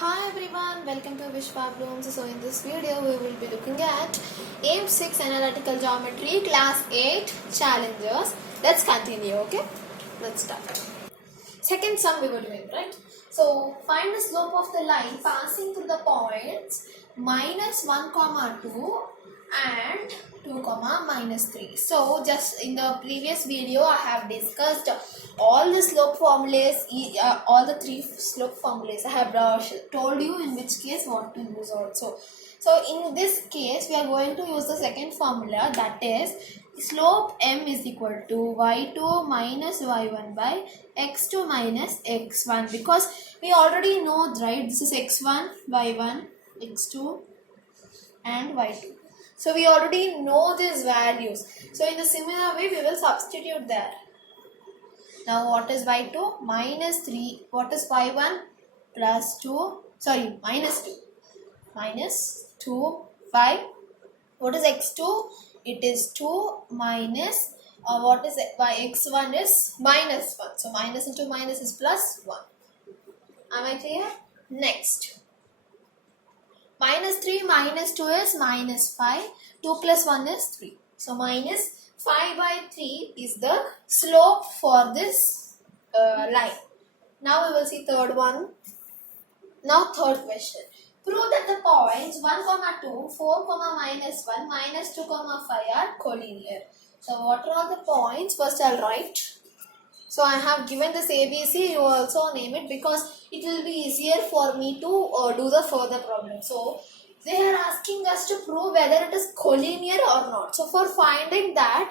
Hi everyone, welcome to Vishwa Blooms. So in this video we will be looking at AIM 6 Analytical Geometry Class 8 Challenges. Let's continue, okay? Let's start. Second sum we were doing, right? So find the slope of the line passing through the points minus 1 comma 2 and 2 comma minus 3. So just in the previous video I have discussed all the slope formulas, all the three slope formulas. I have told you in which case what to use also. So in this case we are going to use the second formula, that is slope m is equal to y2 minus y1 by x2 minus x1, because we already know, right, this is x1, y1, x2 and y2. So we already know these values. So in the similar way we will substitute there. Now what is y2? Minus 3. What is y1? Plus 2. Sorry, minus 2. Minus 2, 5. What is x2? It is 2 minus, what is it? By x1 is minus 1. So minus into minus is plus 1. Am I clear? Next. Minus 3 minus 2 is minus 5. 2 plus 1 is 3. So minus 5 by 3 is the slope for this line. Now we will see third one. Now third question. Prove that the points 1, 2, 4, minus 1, minus 2, 5 are collinear. So what are all the points? First I'll write. So I have given this ABC, you also name it, because it will be easier for me to do the further problem. So they are asking us to prove whether it is collinear or not. So for finding that,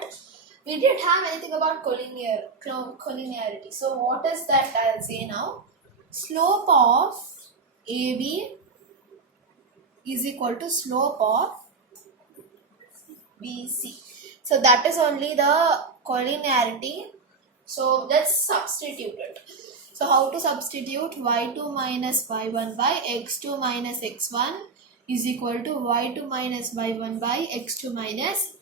we didn't have anything about collinearity. So what is that? I'll say now. Slope of AB is equal to slope of BC. So that is only the collinearity. So let's substitute it. So how to substitute? Y2 minus y1 by x2 minus x1 is equal to y2 minus y1 by x2 minus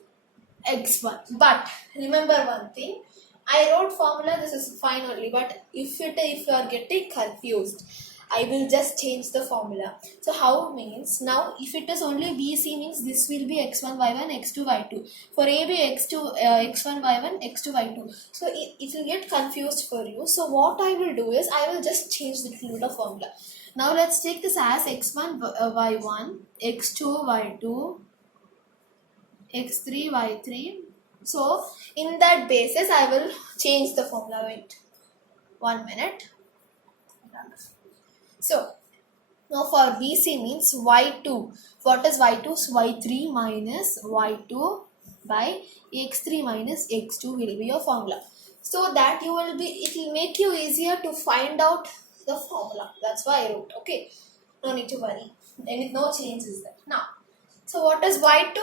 x1. But remember one thing, I wrote formula, this is fine only, but if you are getting confused, I will just change the formula. So how means, now if it is only BC means this will be x1 y1 x2 y2. For AB x2 x1 y1 x2 y2. So it will get confused for you. So what I will do is I will just change the little bit of formula. Now let's take this as x1 y1 x2 y2 x3 y3. So in that basis I will change the formula. Wait 1 minute. So now for BC means y2. What is y2? So y3 minus y2 by x3 minus x2 will be your formula. So that it will make you easier to find out the formula. That's why I wrote. Okay, no need to worry. No changes there. Now, so what is y2?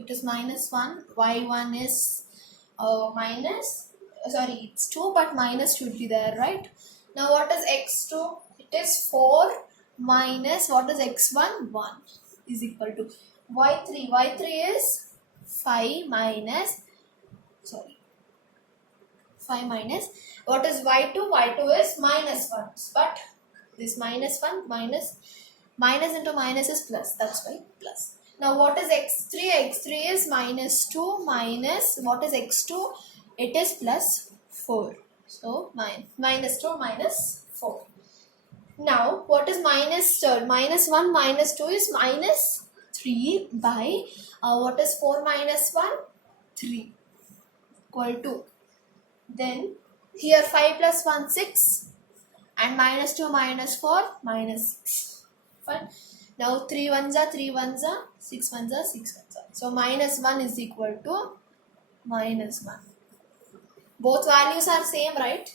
It is minus 1. y1 is it's 2, but minus should be there, right? Now what is x2? It is 4 minus, what is x1? 1 is equal to y3. y3 is 5 minus, 5 minus, what is y2? y2 is minus 1. But this minus 1 minus into minus is plus. That's why plus. Now what is x3? x3 is minus 2 minus, what is x2? It is plus 4. So minus 2 minus 4. Now what is minus 1 minus 2 is minus 3 by what is 4 minus 1? 3 equal to, then here 5 plus 1 6 and minus 2 minus 4 minus 6. Fine. Now 3 ones are 3 ones are 6 ones are 6 ones are. So minus 1 is equal to minus 1. Both values are same, right?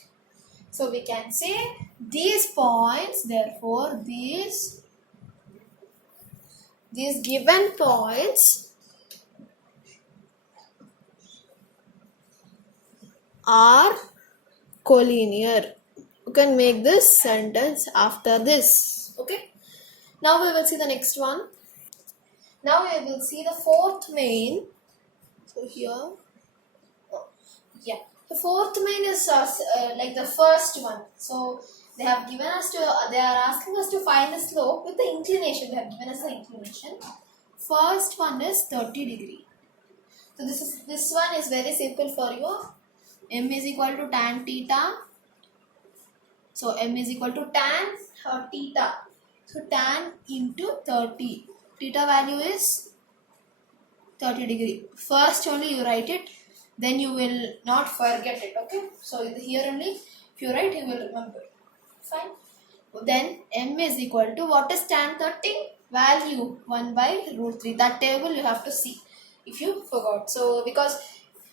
So we can say these points, therefore these given points are collinear. You can make this sentence after this. Okay. Now we will see the next one. Now we will see the fourth main. So here, the fourth main is like the first one. So they have given us to, they are asking us to find the slope with the inclination. They have given us the inclination. First one is 30 degree. So this one is very simple for you. M is equal to tan theta. So M is equal to tan or theta. So tan into 30. Theta value is 30 degree. First only you write it, then you will not forget it. Okay. So here only, if you write, you will remember. Fine. Then M is equal to, what is tan 30? Value 1 by root 3. That table you have to see if you forgot. So because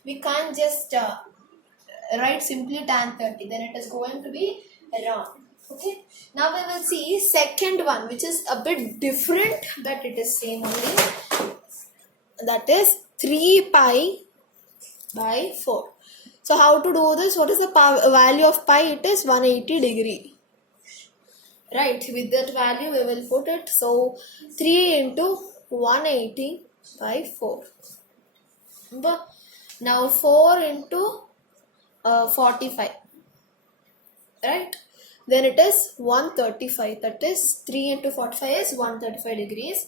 we can't just write simply tan 30, then it is going to be wrong. Okay. Now we will see second one, which is a bit different, but it is same only. That is 3 pi by 4. So how to do this? What is the value of pi? It is 180 degree. Right, with that value we will put it. So 3 into 180 by 4. Remember? Now 4 into 45. Right? Then it is 135. That is 3 into 45 is 135 degrees.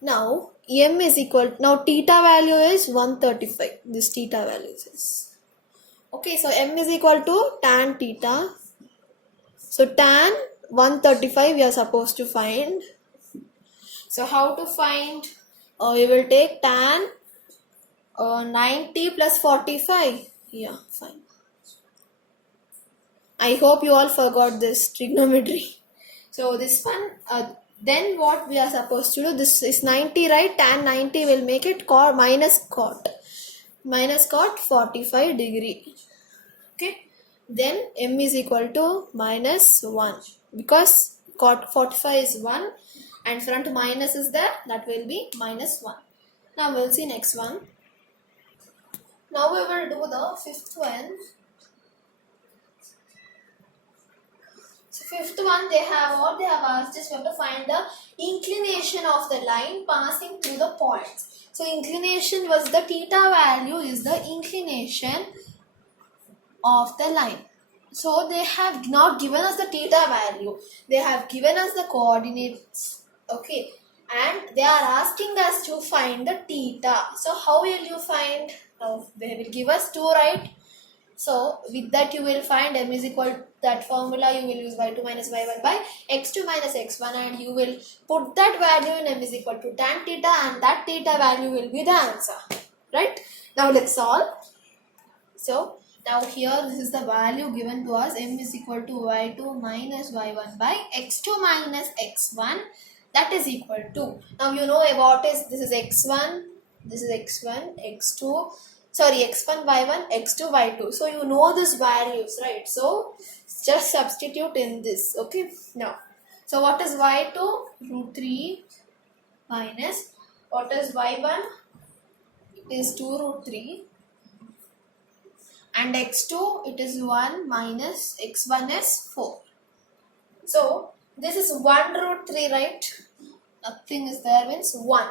Now M is equal, now theta value is 135. This theta value is. Okay, so M is equal to tan theta. So tan 135 we are supposed to find. So how to find? We will take tan 90 plus 45. Yeah, fine. I hope you all forgot this trigonometry. So this one, then what we are supposed to do? This is 90, right? Tan 90 will make it minus cot. Minus cot 45 degree. Okay. Then M is equal to minus 1. Because cot 45 is 1 and front minus is there, that will be minus 1. Now we will see next one. Now we will do the fifth one. So fifth one, they have asked is we have to find the inclination of the line passing through the points. So inclination was the theta value is the inclination of the line. So they have not given us the theta value. They have given us the coordinates. Okay. And they are asking us to find the theta. So how will you find? They will give us 2, right? So with that you will find M is equal to that formula. You will use y2 minus y1 by x2 minus x1, and you will put that value in M is equal to tan theta, and that theta value will be the answer. Right? Now let's solve. So now here this is the value given to us. M is equal to y2 minus y1 by x2 minus x1. That is equal to. Now you know what is this is x1. This is x1, x2. Sorry, x1, y1, x2, y2. So you know these values, right? So just substitute in this. Okay. Now, so what is y2? Root 3 minus. What is y1? It is 2 root 3. And x2, it is 1 minus x1 is 4. So this is 1 root 3, right? Nothing is there, means 1.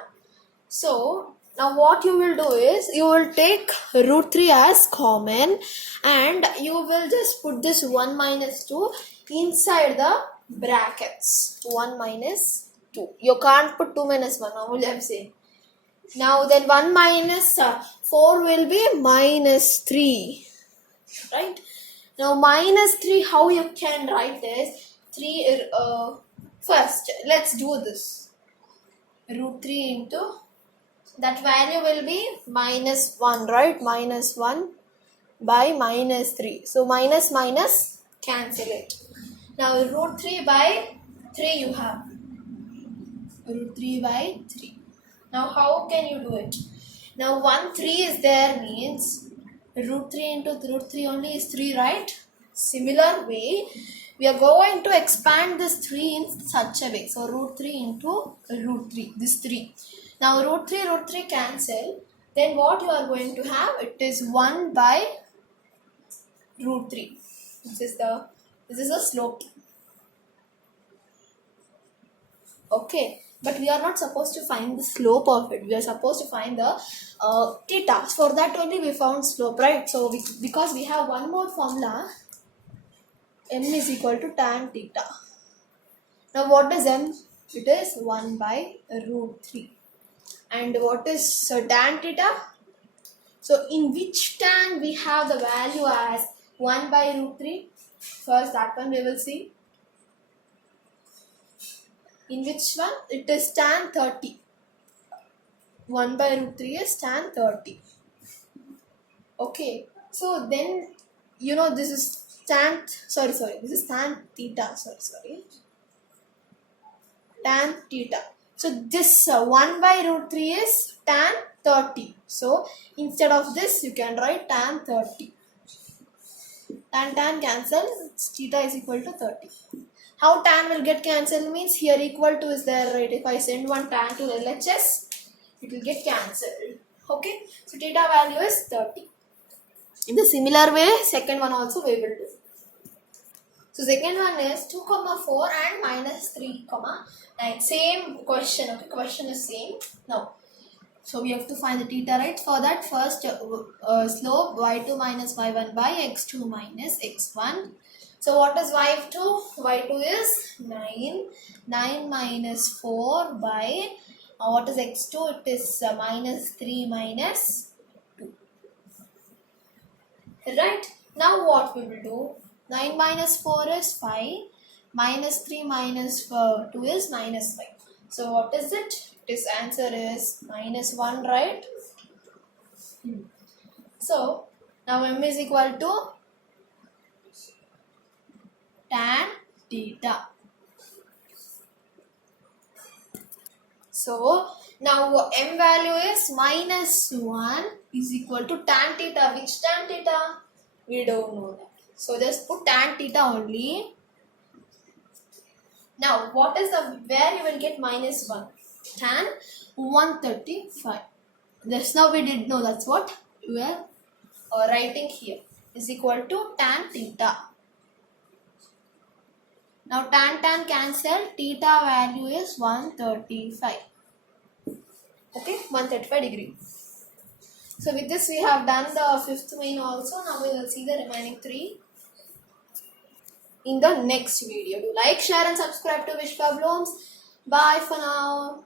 So now what you will do is you will take root 3 as common, and you will just put this 1 minus 2 inside the brackets. 1 minus 2. You can't put 2 minus 1. Only I am saying. Now then 1 minus 4 will be minus 3. Right? Now minus 3, how you can write this? 3 first let's do this. Root 3 into that value will be minus 1, right? Minus 1 by minus 3. So minus minus cancel it. Now root 3 by 3 you have. Root 3 by 3. Now how can you do it? Now 1 3 is there, means root 3 into root 3 only is 3, right? Similar way, we are going to expand this 3 in such a way. So root 3 into root 3, this 3. Now root 3 cancel. Then what you are going to have? It is 1 by root 3. This is the slope. Okay. But we are not supposed to find the slope of it. We are supposed to find the theta. For that only we found slope, right? So because we have one more formula. m is equal to tan theta. Now what is m? It is 1 by root 3. And what is tan theta? So in which tan we have the value as 1 by root 3? First that one we will see. In which one? It is tan 30. 1 by root 3 is tan 30. Okay. So then, this is this is tan theta. Tan theta. So this 1 by root 3 is tan 30. So instead of this, you can write tan 30. Tan cancel, theta is equal to 30. How tan will get cancelled means here equal to is there, right? If I send one tan to LHS, it will get cancelled. Okay, so theta value is 30. In the similar way, second one also we will do. So second one is 2, 4 and minus 3, 9. Same question, okay, question is same. Now, so we have to find the theta, right? For that, first slope y2 minus y1 by x2 minus x1. So what is y2? Y2 is 9. 9 minus 4 by, what is x2? It is minus 3 minus 2. Right? Now what we will do? 9 minus 4 is 5. Minus 3 minus 2 is minus 5. So what is it? This answer is minus 1, right? So now m is equal to tan theta. So now m value is minus 1 is equal to tan theta. Which tan theta? We don't know that. So just put tan theta only. Now what is where you will get minus 1? Tan 135. Just now we did know, that's what we are writing here, is equal to tan theta. Now tan cancel, theta value is 135. Okay, 135 degree. So with this we have done the fifth main also. Now we will see the remaining 3 in the next video. Do like, share and subscribe to Vishwa Blooms. Bye for now.